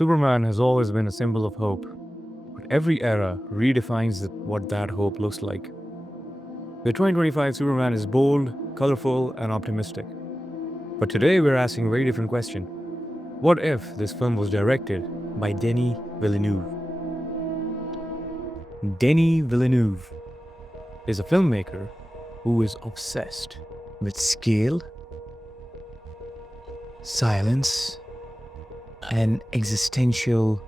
Superman has always been a symbol of hope, but every era redefines what that hope looks like. The 2025 Superman is bold, colorful, and optimistic. But today we're asking a very different question. What if this film was directed by Denis Villeneuve? Denis Villeneuve is a filmmaker who is obsessed with scale, silence, and existential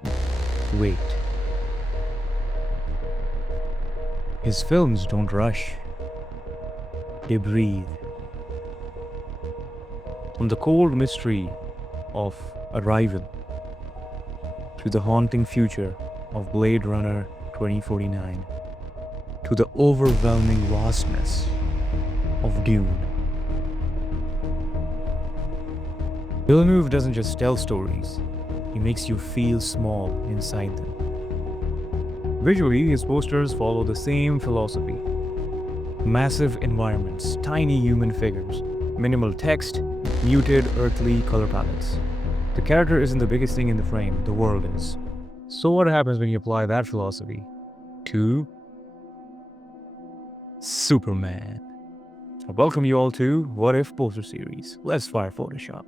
weight. His films don't rush, they breathe. From the cold mystery of Arrival to the haunting future of Blade Runner 2049 to the overwhelming vastness of Dune, Villeneuve doesn't just tell stories, he makes you feel small inside them. Visually, his posters follow the same philosophy. Massive environments, tiny human figures, minimal text, muted earthly color palettes. The character isn't the biggest thing in the frame, the world is. So what happens when you apply that philosophy to Superman? I welcome you all to What If Poster Series. Let's fire Photoshop.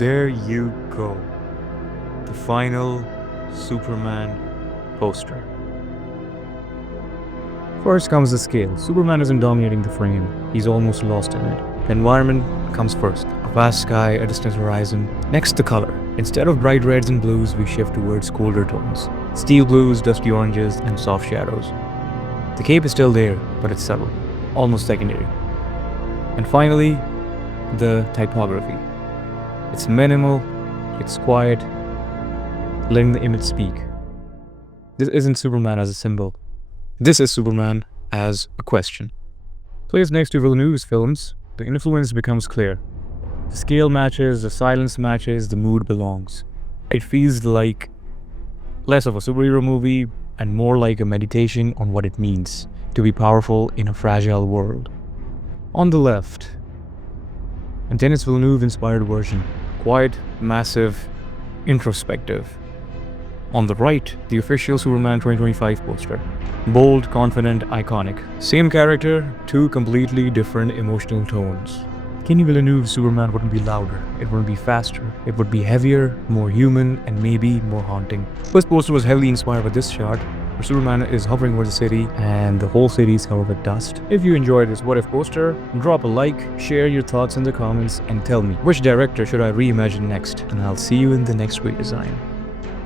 there you go. The final Superman poster. First comes the scale. Superman isn't dominating the frame. He's almost lost in it. The environment comes first. A vast sky, a distant horizon. Next, the color. Instead of bright reds and blues, we shift towards colder tones. Steel blues, dusty oranges, and soft shadows. The cape is still there, but it's subtle. Almost secondary. And finally, the typography. It's minimal, it's quiet, letting the image speak. This isn't Superman as a symbol. This is Superman as a question. Placed next to Villeneuve's films, the influence becomes clear. The scale matches, the silence matches, the mood belongs. It feels like less of a superhero movie and more like a meditation on what it means to be powerful in a fragile world. On the left, a Denis Villeneuve-inspired version. Quiet, massive, introspective. On the right, the official Superman 2025 poster. Bold, confident, iconic. Same character, two completely different emotional tones. Denis Villeneuve's Superman wouldn't be louder, it wouldn't be faster, it would be heavier, more human, and maybe more haunting. First poster was heavily inspired by this shot, where Superman is hovering over the city and the whole city is covered with dust. If you enjoyed this what if poster, drop a like, share your thoughts in the comments, and tell me which director should I reimagine next, and I'll see you in the next redesign.